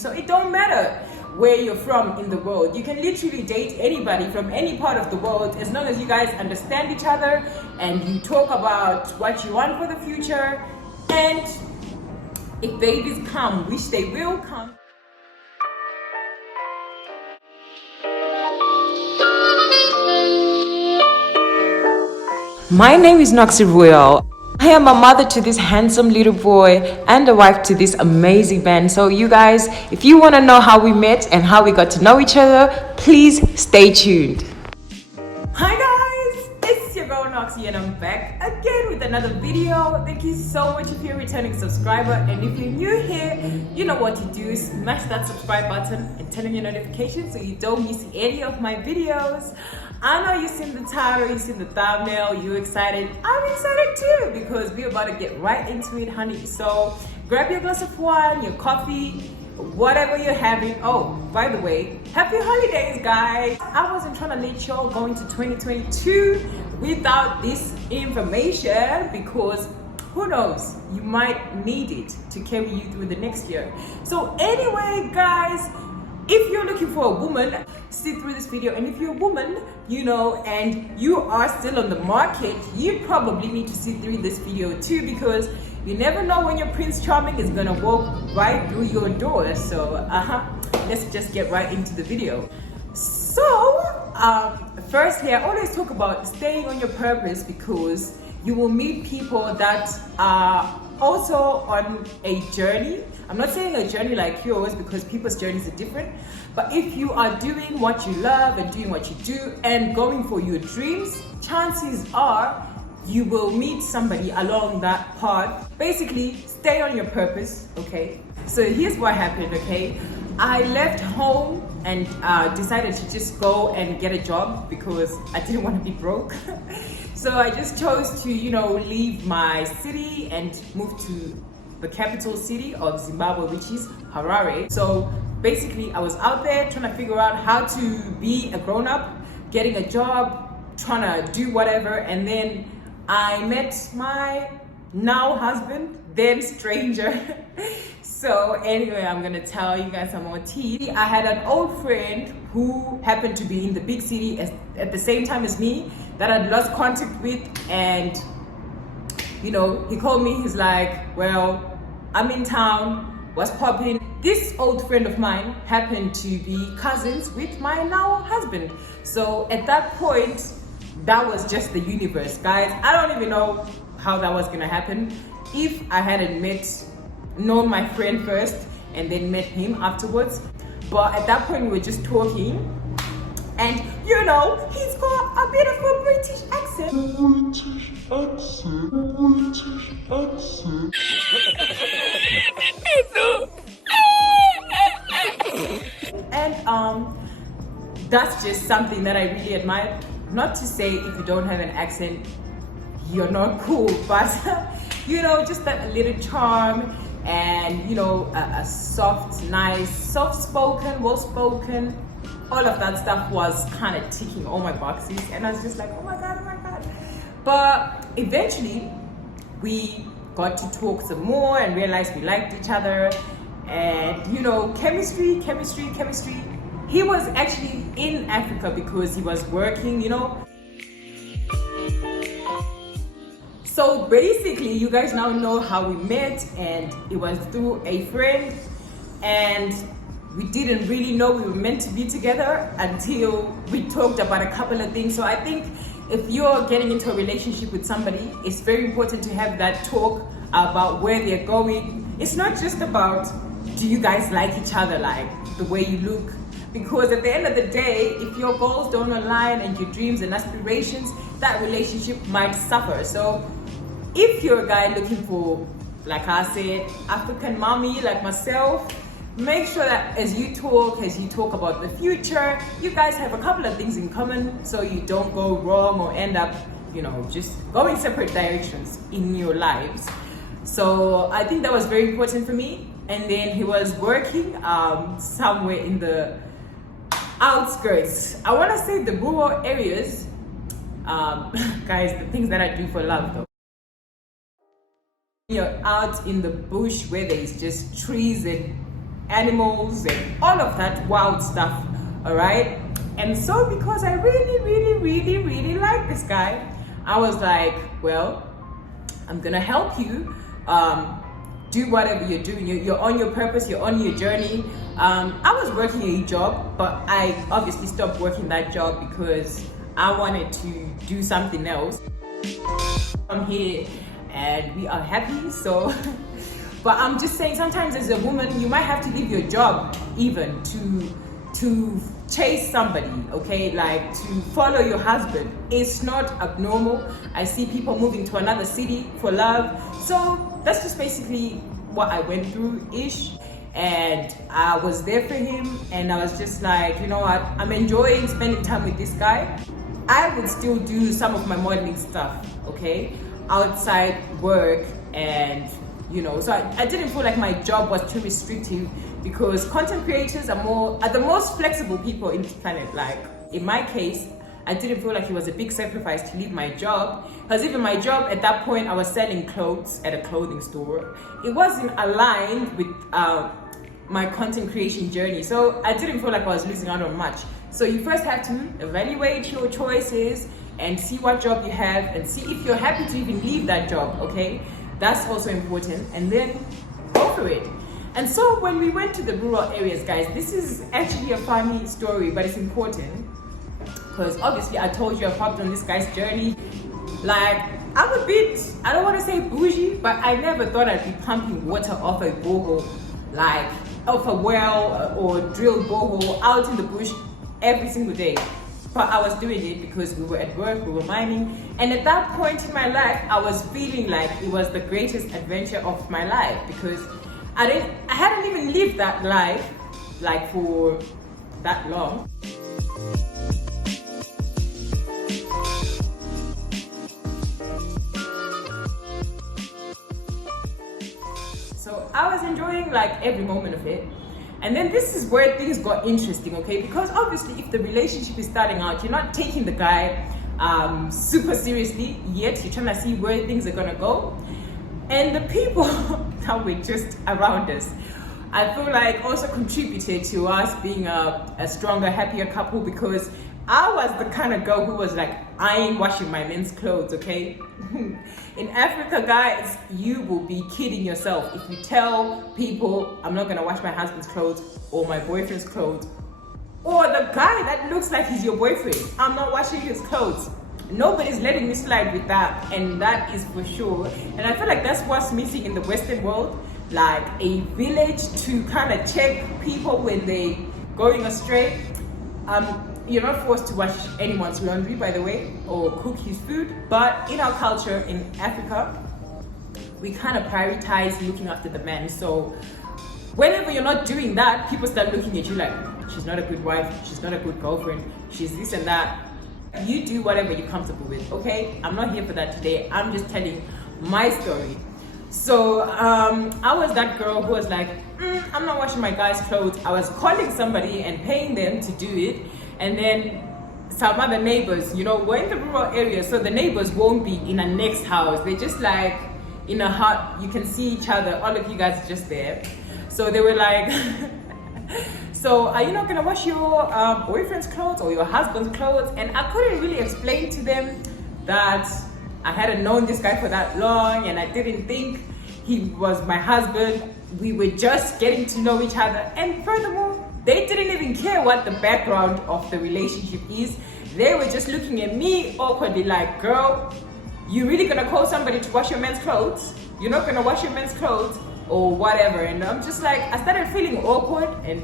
So it don't matter where you're from in the world. You can literally date anybody from any part of the world as long as you guys understand each other and you talk about what you want for the future. And if babies come, which they will come. My name is Noxy Royal. I am a mother to this handsome little boy and a wife to this amazing man. So you guys, if you want to know how we met and how we got to know each other, please stay tuned. Hi guys, it's your girl Noxy and I'm back again with another video. Thank you so much if you're a returning subscriber, and if you're new here, you know what to do. Smash that subscribe button and turn on your notifications so you don't miss any of my videos. I know you've seen the title, you've seen the thumbnail, you're excited. I'm excited too because we're about to get right into it, honey. So grab your glass of wine, your coffee, whatever you're having. Oh, by the way, happy holidays, guys. I wasn't trying to let y'all go into 2022 without this information because who knows, you might need it to carry you through the next year. So anyway, guys, if you're looking for a woman, sit through this video. And if you're a woman, you know, and you are still on the market, you probably need to sit through this video too, because you never know when your Prince Charming is gonna walk right through your door. So let's just get right into the video. So firstly, I always talk about staying on your purpose because you will meet people that are also on a journey. I'm not saying a journey like yours because people's journeys are different, but if you are doing what you love and doing what you do and going for your dreams, chances are you will meet somebody along that path. Basically, stay on your purpose, okay? So here's what happened, okay? I left home and decided to just go and get a job because I didn't want to be broke. So I just chose to, you know, leave my city and move to the capital city of Zimbabwe, which is Harare. So basically I was out there trying to figure out how to be a grown-up, getting a job, trying to do whatever, and then I met my now husband, then stranger. So anyway, I'm gonna tell you guys some more tea. I had an old friend who happened to be in the big city at the same time as me that I'd lost contact with, and you know, he called me, he's like, well, I'm in town, what's popping? This old friend of mine happened to be cousins with my now husband. So at that point, that was just the universe, guys. I don't even know how that was gonna happen if I hadn't known my friend first and then met him afterwards. But at that point we were just talking, and you know, he's got a beautiful British accent. And that's just something that I really admire. Not to say if you don't have an accent, you're not cool, but you know, just that little charm and you know, a soft, nice, soft-spoken, well-spoken, all of that stuff was kind of ticking all my boxes, and I was just like, oh my god, oh my god. But eventually we got to talk some more and realized we liked each other, and you know, chemistry. He was actually in Africa because he was working, you know. So basically, you guys now know how we met, and it was through a friend, and we didn't really know we were meant to be together until we talked about a couple of things. So I think if you're getting into a relationship with somebody, it's very important to have that talk about where they're going. It's not just about, do you guys like each other, like the way you look? Because at the end of the day, if your goals don't align and your dreams and aspirations, that relationship might suffer. So if you're a guy looking for, like I said, African mommy like myself, make sure that as you talk about the future, you guys have a couple of things in common so you don't go wrong or end up, you know, just going separate directions in your lives. So I think that was very important for me. And then he was working somewhere in the outskirts. I want to say the rural areas. Guys, the things that I do for love though. You're out in the bush where there's just trees and animals and all of that wild stuff. All right. And so because I really like this guy, I was like, well, I'm gonna help you do whatever you're doing. You're on your purpose, you're on your journey. I was working a job, but I obviously stopped working that job because I wanted to do something else. I'm here and we are happy, so but I'm just saying, sometimes as a woman you might have to leave your job even to chase somebody, okay? Like to follow your husband. It's not abnormal. I see people moving to another city for love. So that's just basically what I went through ish. And I was there for him, and I was just like, you know what, I'm enjoying spending time with this guy. I would still do some of my modeling stuff, okay, outside work, and you know, so I didn't feel like my job was too restrictive, because content creators are the most flexible people in this planet. Like in my case, I didn't feel like it was a big sacrifice to leave my job, because even my job at that point, I was selling clothes at a clothing store. It wasn't aligned with my content creation journey, so I didn't feel like I was losing out on much. So you first have to evaluate your choices and see what job you have and see if you're happy to even leave that job, okay? That's also important, and then go for it. And so when we went to the rural areas, guys, this is actually a funny story, but it's important, because obviously I told you I hopped on this guy's journey. Like, I'm a bit, I don't want to say bougie, but I never thought I'd be pumping water off a borehole, like off a well or drilled borehole out in the bush every single day. But I was doing it because we were at work, we were mining, and at that point in my life, I was feeling like it was the greatest adventure of my life, because I hadn't even lived that life like for that long. So I was enjoying like every moment of it. And then this is where things got interesting, okay? Because obviously if the relationship is starting out, you're not taking the guy super seriously yet. You're trying to see where things are gonna go. And the people that were just around us, I feel like also contributed to us being a stronger, happier couple, because I was the kind of girl who was like, I ain't washing my men's clothes, okay? In Africa, guys, you will be kidding yourself if you tell people I'm not gonna wash my husband's clothes or my boyfriend's clothes, or the guy that looks like he's your boyfriend, I'm not washing his clothes. Nobody's letting me slide with that, and that is for sure. And I feel like that's what's missing in the Western world, like a village to kind of check people when they going astray. You're not forced to wash anyone's laundry, by the way, or cook his food. But in our culture in Africa, we kind of prioritize looking after the man. So whenever you're not doing that, people start looking at you like, she's not a good wife, she's not a good girlfriend, she's this and that. You do whatever you're comfortable with, okay? I'm not here for that today. I'm just telling my story. So I was that girl who was like, I'm not washing my guy's clothes. I was calling somebody and paying them to do it. And then some other neighbors, you know, we're in the rural area, so the neighbors won't be in a next house. They're just like in a hut. You can see each other. All of you guys are just there. So they were like, so are you not gonna wash your boyfriend's clothes or your husband's clothes? And I couldn't really explain to them that I hadn't known this guy for that long, and I didn't think he was my husband. We were just getting to know each other. And furthermore, they didn't even care what the background of the relationship is. They were just looking at me awkwardly like, girl, you really gonna call somebody to wash your men's clothes? You're not gonna wash your men's clothes or whatever. And I'm just like, I started feeling awkward, and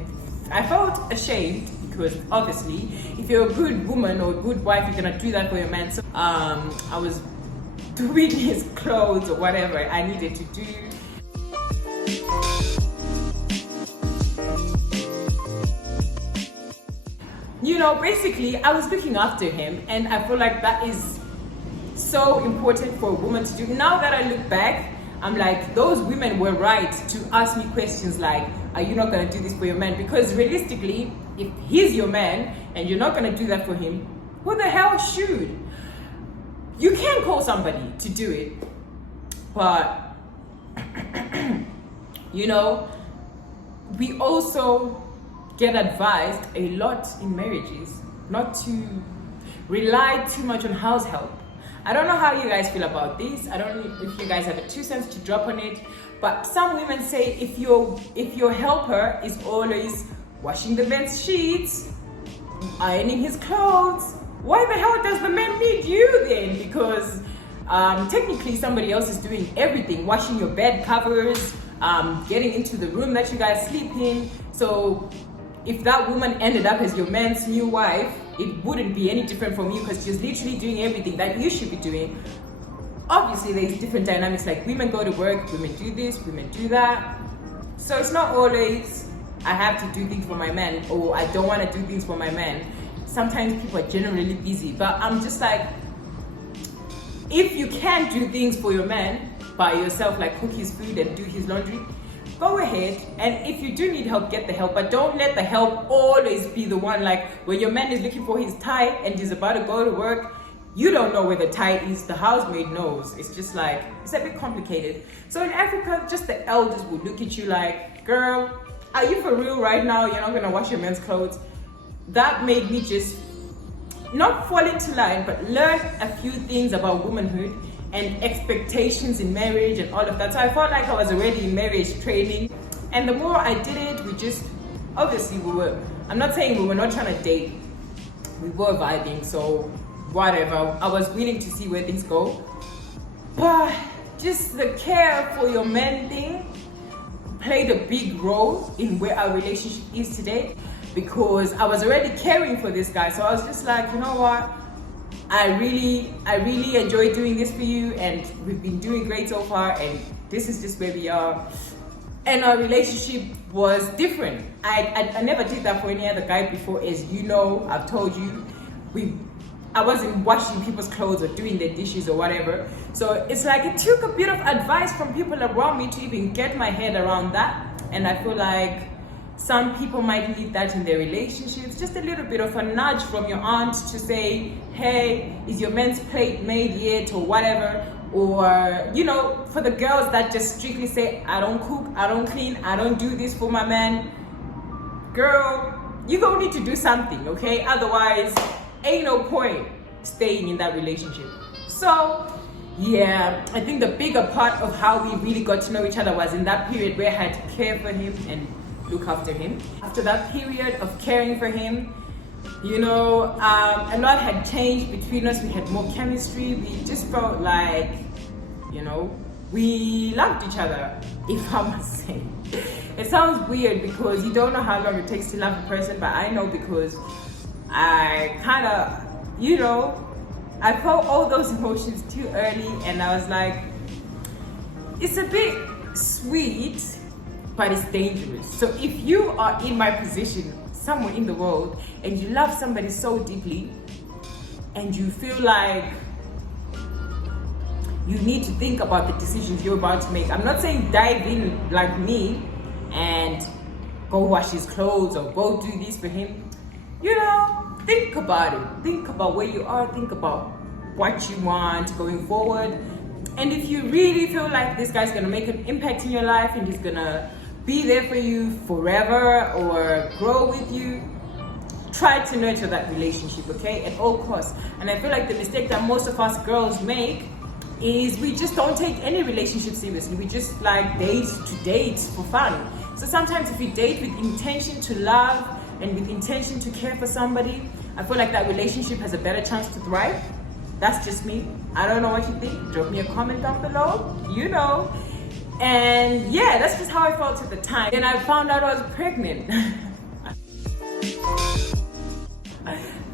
I felt ashamed, because obviously if you're a good woman or a good wife, you're gonna do that for your man. So I was doing his clothes or whatever I needed to do. You know, basically I was looking after him, and I feel like that is so important for a woman to do. Now that I look back, I'm like, those women were right to ask me questions like, are you not gonna do this for your man? Because realistically, if he's your man and you're not gonna do that for him, who the hell should? You can call somebody to do it, but you know, we also get advised a lot in marriages not to rely too much on house help. I don't know how you guys feel about this. I don't know if you guys have a 2 cents to drop on it, but some women say if your helper is always washing the man's sheets, ironing his clothes, why the hell does the man need you then? Because technically somebody else is doing everything, washing your bed covers, getting into the room that you guys sleep in. So if that woman ended up as your man's new wife, it wouldn't be any different from you, because she's literally doing everything that you should be doing. Obviously there's different dynamics, like women go to work, women do this, women do that. So it's not always I have to do things for my man, or I don't want to do things for my man. Sometimes people are generally busy, but I'm just like, if you can't do things for your man by yourself, like cook his food and do his laundry, go ahead. And if you do need help, get the help, but don't let the help always be the one, like when your man is looking for his tie and he's about to go to work, you don't know where the tie is, the housemaid knows. It's just like, it's a bit complicated. So in Africa, just the elders would look at you like, girl, are you for real right now? You're not gonna wash your man's clothes? That made me just not fall into line, but learn a few things about womanhood and expectations in marriage and all of that. So I felt like I was already in marriage training. And the more I did it, we just, obviously I'm not saying we were not trying to date. We were vibing, so whatever. I was willing to see where things go. But just the care for your man thing played a big role in where our relationship is today, because I was already caring for this guy. So I was just like, you know what? I really enjoy doing this for you, and we've been doing great so far, and this is just where we are. And our relationship was different. I never did that for any other guy before, as you know, I've told you. I wasn't washing people's clothes or doing their dishes or whatever. So it's like it took a bit of advice from people around me to even get my head around that. And I feel like some people might need that in their relationships, just a little bit of a nudge from your aunt to say, hey, is your man's plate made yet, or whatever. Or, you know, for the girls that just strictly say, I don't cook, I don't clean, I don't do this for my man. Girl, you're gonna need to do something, okay? Otherwise, ain't no point staying in that relationship. So yeah, I think the bigger part of how we really got to know each other was in that period where I had to care for him and look after him. After that period of caring for him, you know, a lot had changed between us. We had more chemistry. We just felt like, you know, we loved each other, if I must say. It sounds weird because you don't know how long it takes to love a person, but I know because I kind of, you know, I felt all those emotions too early, and I was like, it's a bit sweet, but it's dangerous. So if you are in my position, somewhere in the world, and you love somebody so deeply, and you feel like you need to think about the decisions you're about to make. I'm not saying dive in like me and go wash his clothes or go do this for him. You know, think about it. Think about where you are. Think about what you want going forward. And if you really feel like this guy's gonna make an impact in your life and he's gonna be there for you forever or grow with you, try to nurture that relationship, okay, at all costs. And I feel like the mistake that most of us girls make is we just don't take any relationship seriously. We just like date to date for fun. So sometimes if you date with intention to love and with intention to care for somebody, I feel like that relationship has a better chance to thrive. That's just me. I don't know what you think. Drop me a comment down below, you know. And yeah, that's just how I felt at the time. Then I found out I was pregnant.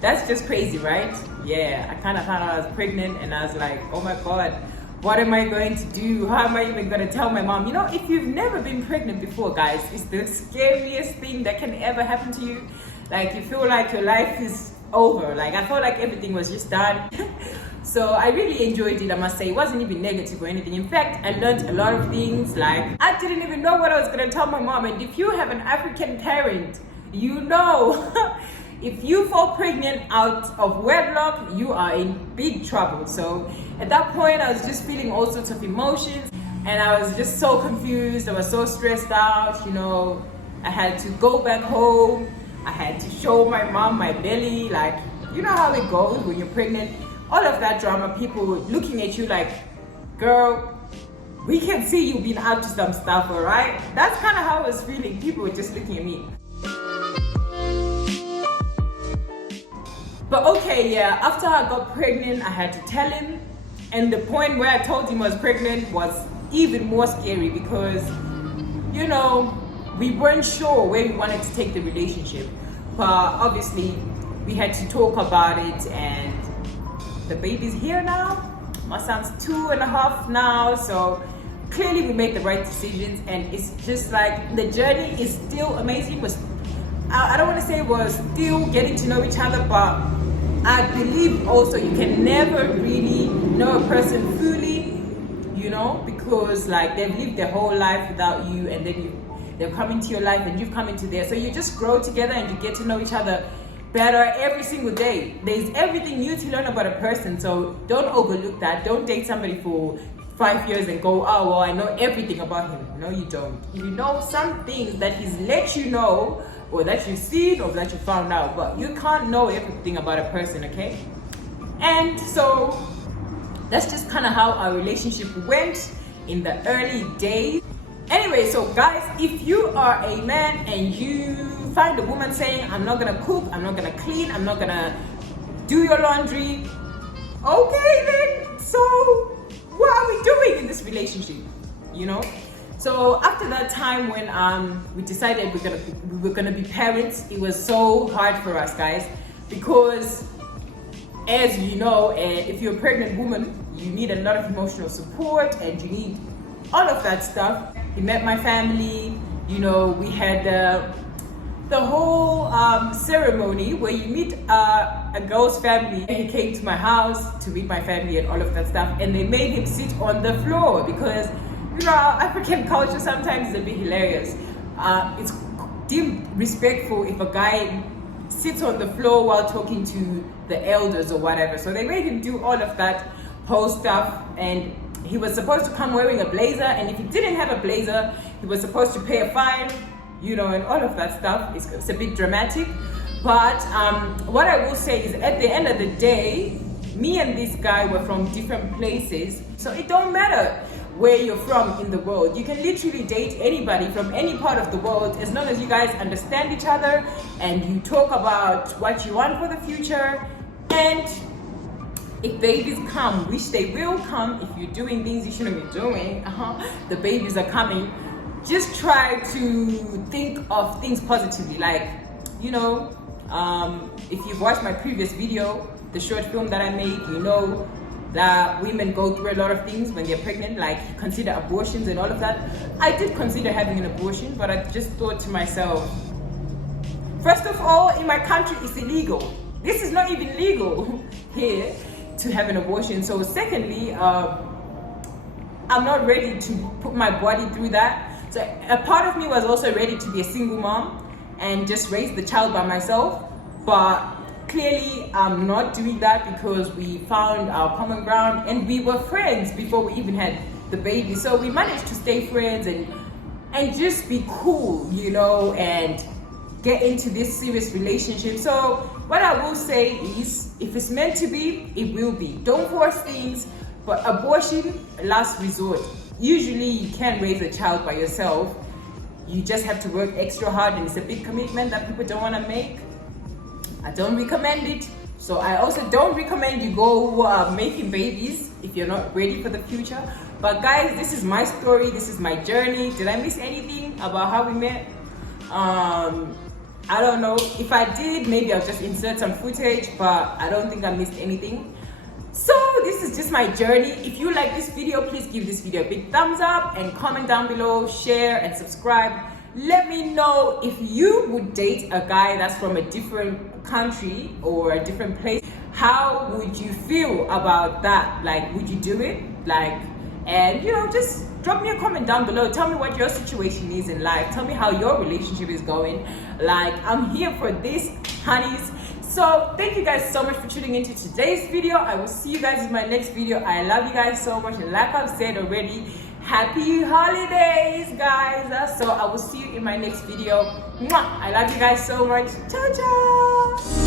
That's just crazy, right? Yeah, I kind of found out I was pregnant, and I was like, oh my God, what am I going to do? How am I even going to tell my mom? You know, if you've never been pregnant before, guys, it's the scariest thing that can ever happen to you. Like, you feel like your life is over. Like, I felt like everything was just done. So I really enjoyed it, I must say. It wasn't even negative or anything. In fact, I learned a lot of things. Like, I didn't even know what I was going to tell my mom. And if you have an African parent, you know, if you fall pregnant out of wedlock, you are in big trouble. So at that point, I was just feeling all sorts of emotions, and I was just so confused. I was so stressed out, you know. I had to go back home. I had to show my mom my belly. Like, you know how it goes when you're pregnant. All of that drama, people looking at you like, girl, we can see you being up to some stuff, all right? That's kind of how I was feeling. People were just looking at me. But okay, yeah, after I got pregnant, I had to tell him. And the point where I told him I was pregnant was even more scary because, you know, we weren't sure where we wanted to take the relationship. But obviously, we had to talk about it, and the baby's here now. My son's 2.5 now, so clearly we made the right decisions, and it's just like the journey is still amazing. I don't want to say it was still getting to know each other, but I believe also you can never really know a person fully, you know, because like they've lived their whole life without you, and then they've come into your life and you've come into theirs. So you just grow together and you get to know each other better every single day. There's everything new to learn about a person, so don't overlook that. Don't date somebody for 5 years and go, oh well, I know everything about him. No, you don't. You know some things that he's let you know, or that you've seen, or that you found out, but you can't know everything about a person, okay? And so that's just kind of how our relationship went in the early days. Anyway, so guys, if you are a man and you find a woman saying, I'm not gonna cook, I'm not gonna clean, I'm not gonna do your laundry, okay then, so what are we doing in this relationship, you know? So after that time when we decided we were gonna be parents, it was so hard for us, guys, because as you know, if you're a pregnant woman, you need a lot of emotional support and you need all of that stuff. He met my family, you know, we had the whole ceremony where you meet a girl's family. He came to my house to meet my family and all of that stuff, and they made him sit on the floor because, you know, African culture sometimes is a bit hilarious. It's deemed respectful if a guy sits on the floor while talking to the elders or whatever. So they made him do all of that whole stuff, and he was supposed to come wearing a blazer, and if he didn't have a blazer, he was supposed to pay a fine, you know, and all of that stuff. It's a bit dramatic. But what I will say is, at the end of the day, me and this guy were from different places, so it don't matter where you're from in the world. You can literally date anybody from any part of the world as long as you guys understand each other and you talk about what you want for the future. And if babies come, which they will come, if you're doing things you shouldn't be doing, the babies are coming. Just try to think of things positively. Like, you know, if you've watched my previous video, the short film that I made, you know that women go through a lot of things when they're pregnant, like consider abortions and all of that. I did consider having an abortion, but I just thought to myself, first of all, in my country it's illegal. This is not even legal here to have an abortion. So secondly, I'm not ready to put my body through that. So a part of me was also ready to be a single mom and just raise the child by myself, but clearly I'm not doing that because we found our common ground and we were friends before we even had the baby. So we managed to stay friends and just be cool, you know, and get into this serious relationship. So what I will say is, if it's meant to be, it will be. Don't force things, but abortion, last resort. Usually you can raise a child by yourself. You just have to work extra hard, and it's a big commitment that people don't want to make. I don't recommend it. So I also don't recommend you go making babies if you're not ready for the future. But guys, this is my story. This is my journey. Did I miss anything about how we met? I don't know. If I did, maybe I'll just insert some footage, but I don't think I missed anything. So this is just my journey. If you like this video, please give this video a big thumbs up and comment down below, share and subscribe. Let me know if you would date a guy that's from a different country or a different place. How would you feel about that? Like, would you do it? Like, and you know, just drop me a comment down below. Tell me what your situation is in life. Tell me how your relationship is going. Like, I'm here for this, honeys. So thank you guys so much for tuning into today's video. I will see you guys in my next video. I love you guys so much, and like I've said already, happy holidays, guys. So I will see you in my next video. Mwah! I love you guys so much. Ciao, ciao.